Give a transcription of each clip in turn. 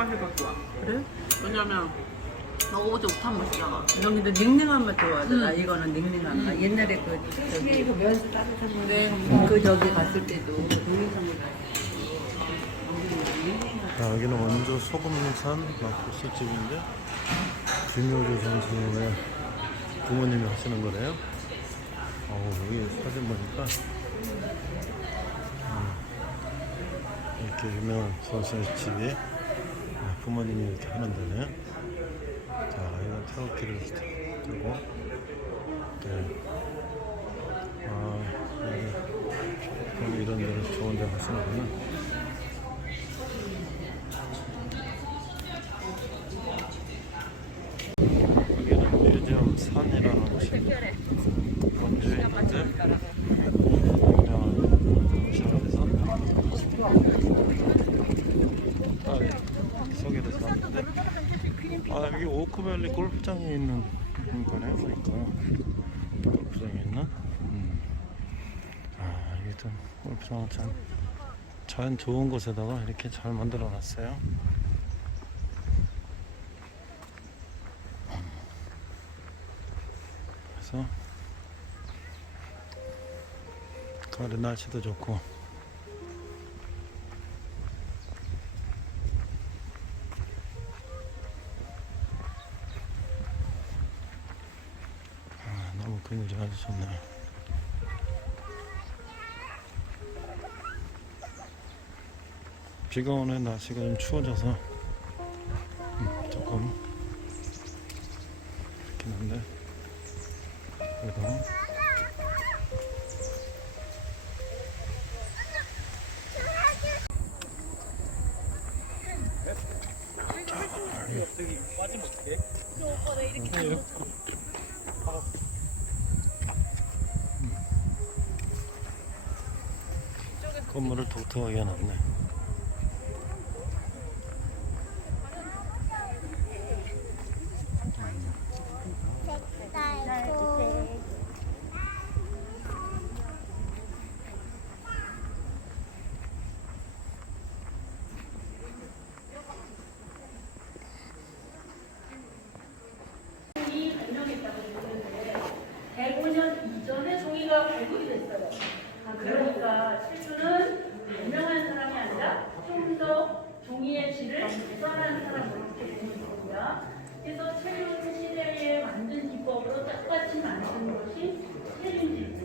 맛이 더 좋아. 그래? 왜냐면 먹어보지 못한 맛이잖아. 여기도 닝닝한 맛 좋아하잖아. 음. 이거는 닝닝한 맛. 옛날에 그 저기 이거 면수 따뜻한 거. 네, 그 저기 갔을 때도 동영상을 자, 여기는 원주 소금산 막국수집인데 김효주 선수의 부모님이 하시는 거래요. 어 여기 사진 보니까 음, 이렇게 유명한 선수의 집이 아, 부모님이 이렇게 하는 데네요. 자, 이건 태극기를 들고 네. 아, 여기 이런 데는 좋은 데 가시는구나. 여기는 뮤지엄 산이라는 곳이 원주에 있는데 유명한 도시락에서 딸이 소개돼서 왔는데 아 여기 오크밸리 골프장에 있는 거네요 보니까. 골프장에 있는 음. 아 이게 좀 골프장은 참 자연 좋은 곳에다가 이렇게 잘 만들어 놨어요. 그래서 가을에 날씨도 좋고 비가 오는 날씨가 좀 추워져서. 음, 조금 그렇긴 한데. 그래도 건물을 독특하게 해놨네 종이 발명했다고 그러는데 105년 이전에 발굴이 됐어요. 아, 그러니까 실주는 발명한 사람이 아니라 좀 더 종이의 질을 개선한 사람으로 보는 겁니다. 그래서 체류는 시대에 만든 기법으로 똑같이 만든 것이 체류지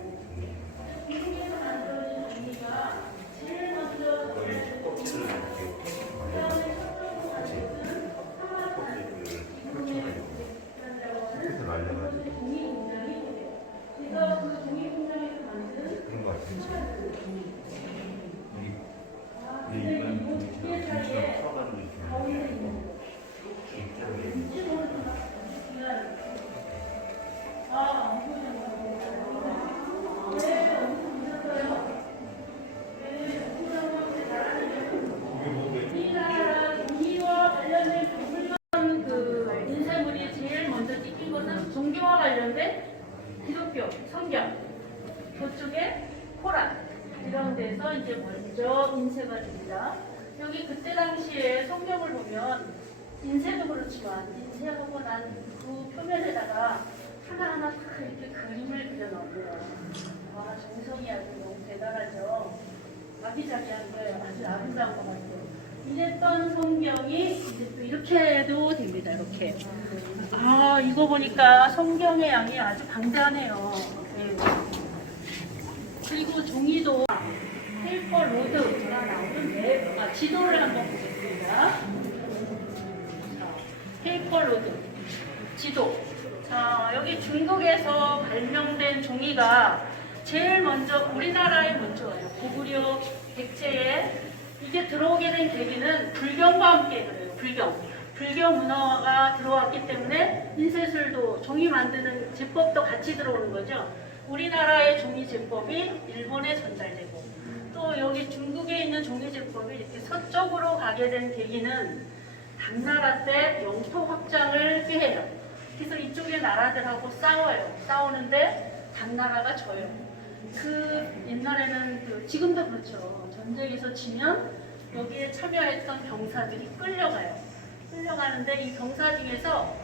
인쇄가 됩니다. 여기 그때 당시에 성경을 보면 인쇄도 그렇지만 인쇄하고 난 그 표면에다가 하나하나 다 이렇게 그림을 그려놓고요. 와 정성이 아주 너무 대단하죠. 아기자기한 거예요. 아주 아름다운 것 같아요. 이랬던 성경이 이제 또 이렇게도 됩니다. 이렇게. 아 이거 보니까 성경의 양이 아주 방대하네요. 네. 그리고 종이도 페이퍼 로드가 나오는 맵, 아, 지도를 한번 보겠습니다. 자, 페이퍼 로드, 지도. 자, 여기 중국에서 발명된 종이가 제일 먼저 우리나라에 먼저 와요. 고구려 백제에 이게 들어오게 된 계기는 불경과 함께 그래요. 불경. 불교 문화가 들어왔기 때문에 인쇄술도 종이 만드는 제법도 같이 들어오는 거죠. 우리나라의 종이 제법이 일본에 전달되고 또 여기 중국에 있는 종이 제법이 이렇게 서쪽으로 가게 된 계기는 당나라 때 영토 확장을 꾀해요. 그래서 이쪽의 나라들하고 싸워요. 싸우는데 당나라가 져요. 그 옛날에는 그 지금도 그렇죠. 전쟁에서 지면 여기에 참여했던 병사들이 끌려가요. 끌려가는데 이 병사 중에서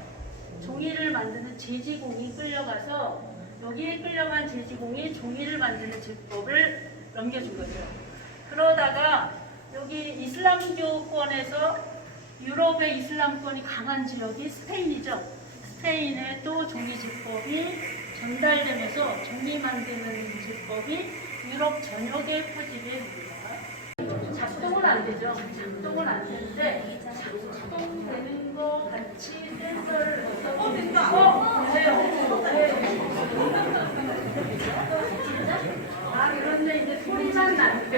종이를 만드는 제지공이 끌려가서 여기에 끌려간 제지공이 종이를 만드는 제법을 넘겨준 거죠. 그러다가 여기 이슬람교권에서 유럽의 이슬람권이 강한 지역이 스페인이죠. 스페인에 또 종이 제법이 전달되면서 종이 만드는 제법이 유럽 전역에 퍼지게 됩니다. 작동은 안 되죠. 작동은 안 되는데 작동되는 거 같이 센서를 넣어서 어 된다. 어 돼요. 아 그런데 이제 소리만 나는 거.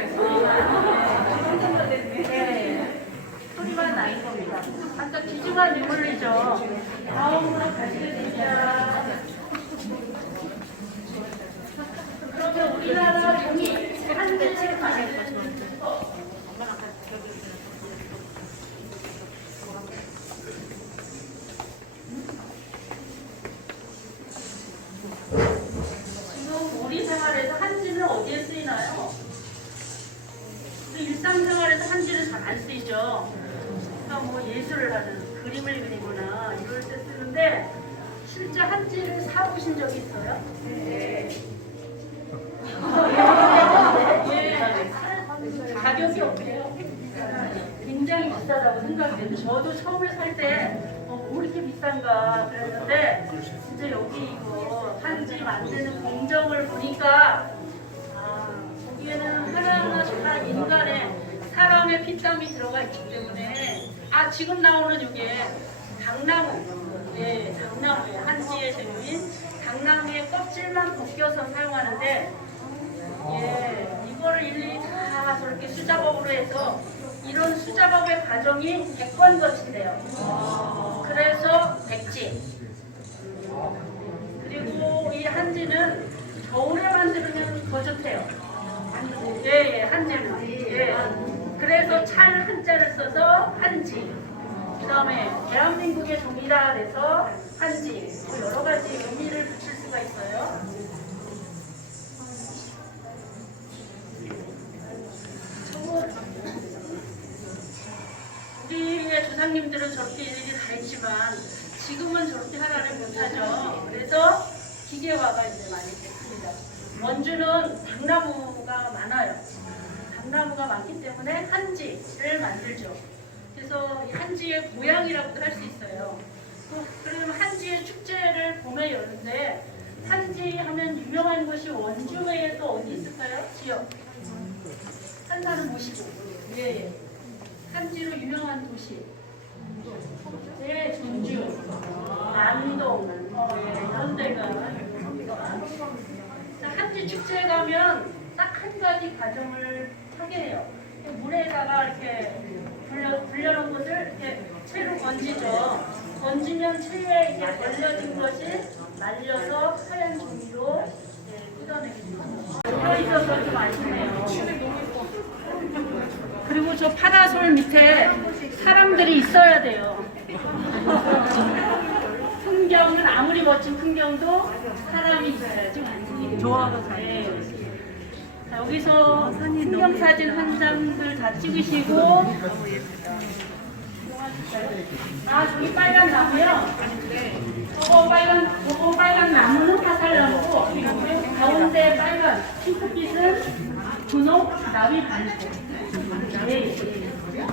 네. 소리만 나는 겁니다. 아까 기주가 눈물리죠. 다음으로 가시겠습니다. 그러면 우리나라 종이 한 대씩 가겠습니다. 지금 우리 생활에서 한지는 어디에 쓰이나요? 우리 일상생활에서 한지는 잘 안 쓰이죠. 그러니까 뭐 예술을 하는 그림을 그리거나 이럴 때 쓰는데 실제 한지를 사보신 적이 있어요? 네. 예. 가격이 어때요? 굉장히 비싸다고 되는데 저도 처음에 살때 어, 뭐 이렇게 비싼가 그랬는데 진짜 여기 이거 한지 만드는 공정을 보니까 아, 거기에는 하나하나 다 인간의 사람의 피땀이 들어가 있기 때문에 아 지금 나오는 이게 당나무 예, 당나무에 한지의 재료인 당나무의 껍질만 벗겨서 사용하는데 예, 이거를 일일이 다 저렇게 수작업으로 해서 이런 수작업의 과정이 100번 거친대요. 그래서 백지. 그리고 이 한지는 겨울에 만들면 더 좋대요. 예, 예, 한지는. 예. 그래서 찰 한자를 써서 한지. 그 다음에 대한민국의 종이라 해서 한지. 뭐 여러 가지 의미를 붙일 수가 있어요. 우리의 조상님들은 저렇게 일일이 다 했지만 지금은 저렇게 하나를 못하죠. 그래서 기계화가 이제 많이 됐습니다. 원주는 당나무가 많아요. 당나무가 많기 때문에 한지를 만들죠. 그래서 이 한지의 고향이라고도 할 수 있어요. 또 그러면 한지의 축제를 봄에 여는데 한지 하면 유명한 곳이 원주 외에 또 어디 있을까요? 지역. 한사는 모시고. 예, 예. 한지로 유명한 도시. 네, 전주, 안동, 어, 예, 이런 데가 한지 축제에 가면 딱 한 가지 과정을 하게 해요. 물에다가 이렇게 불려, 불려놓은 것을 채로 건지죠. 건지면 채에 이게 걸려진 것이 말려서 하얀 종이로 예, 뜯어내니다 들어 있어서 좀 아쉽네요. 그리고 저 파라솔 밑에 사람들이 있어야 돼요. 풍경은 아무리 멋진 풍경도 사람이 있어야지 좋아서 잘. 자, 여기서 풍경 사진 한 장들 다 찍으시고. 아 저기 빨간 나무요. 저거 빨간 저거 빨간 나무는 화살나무고 가운데 빨간 핑크빛은 분홍 나비 반고. 네. 예.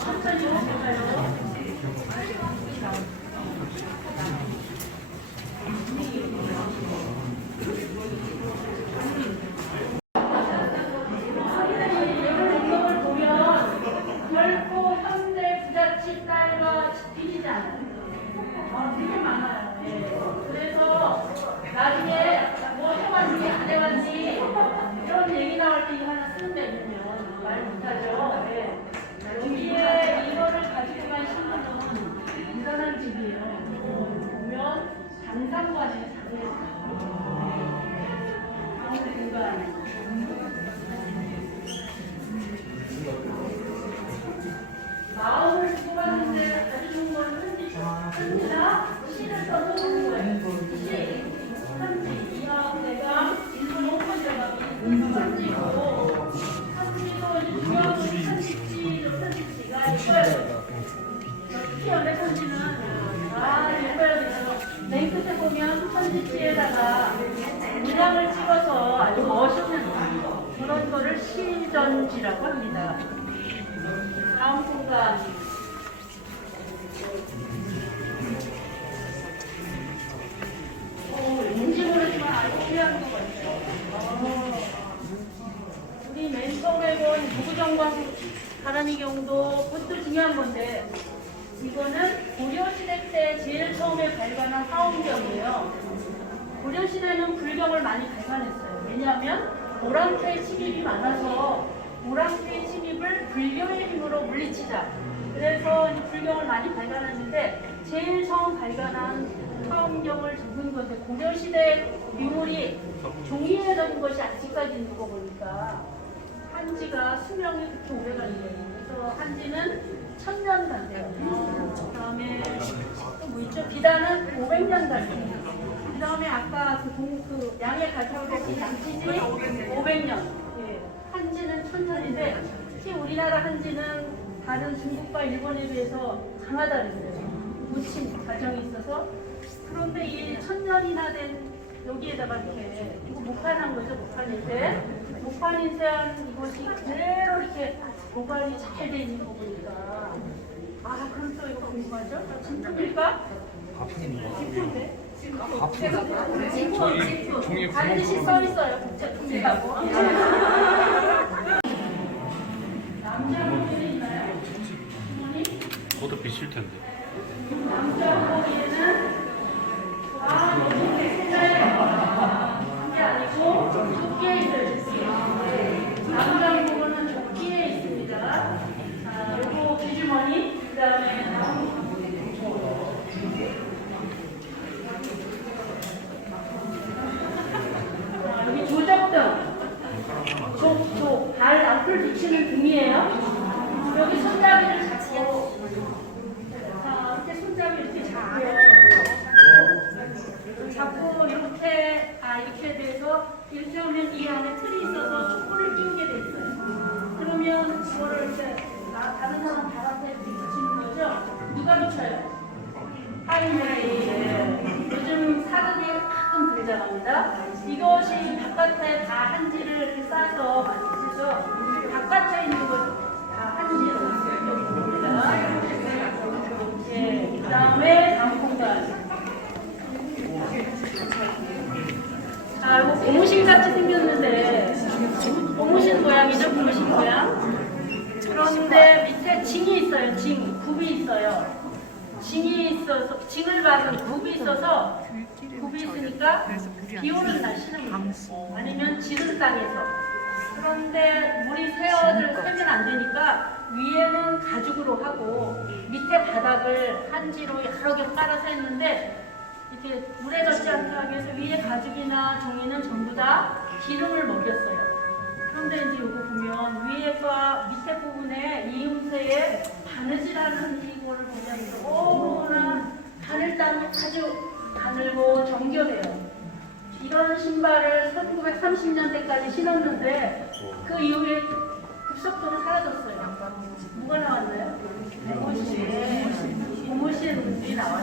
천천히 시전지라고 합니다. 다음 공간 어, 모르지만 알고 필요한 것 같아요. 어, 우리 맨 처음에 본 무구정광 가라니 경도 그것도 중요한 건데 이거는 고려시대 때 제일 처음에 발간한 화엄경이에요. 고려시대는 불경을 많이 발간했어요. 왜냐하면 오랑캐 침입이 많아서 오랑캐 침입을 불교의 힘으로 물리치자. 그래서 불경을 많이 발간했는데 제일 처음 발간한 화엄경을 적은 것에 고려시대 유물이 종이에 적은 것이 아직까지 있는 거 보니까 한지가 수명이 그렇게 오래 거예요. 그래서 한지는 천년 간대요. 그 다음에 또뭐 있죠? 비단은 500년 간대요. 그 다음에 아까 그, 동, 그 양의 가지고 양치지 500년. 예. 한지는 천년인데 특히 우리나라 한지는 다른 중국과 일본에 비해서 강하다 그랬어요. 무침 과정이 있어서 그런데 이 천년이나 된 여기에다가 이렇게 이거 목판한 거죠 목판인데 목판인쇄한 이것이 그대로 이렇게 고갈이 잘 돼 있는 거 보니까 아 그럼 또 이거 궁금하죠? 진품일까? 진품인데? 진품 진품 반드시 써 있어요 국제품이라고 비칠 텐데. 붙여요? 하인들이 요즘 사극에 가끔 등장합니다. 이것이 바깥에 다 한지를 싸서 만들죠. 바깥에 있는 것다 한지로 쓰입니다. 예, 그 다음에 다음 공간. 아, 이거 고무신 같이 생겼는데, 고무신 모양이죠, 고무신 모양. 그런데 밑에 징이 있어요, 징. 굽이 있어요. 징이 있어서, 징을 박은 굽이 있어서, 굽이 있으니까 비 오는 날 쉬는 거예요. 아니면 지른 땅에서. 그런데 물이 새어들 새면 안 되니까 위에는 가죽으로 하고 밑에 바닥을 한지로 여러 개 깔아서 했는데 이렇게 물에 젖지 않게 하기 위해서 위에 가죽이나 종이는 전부 다 기름을 먹였어요. 그런데 이제 이거 보면 위에과 밑에 부분에 이음새에 바느질하는 이거를 보면 이거 어머나 바늘땀이 아주 가늘고 정교해요. 이런 신발을 1930년대까지 신었는데 그 이후에 급속도로 사라졌어요. 뭐가 나왔나요? 고무신. 고무신이 나왔어요.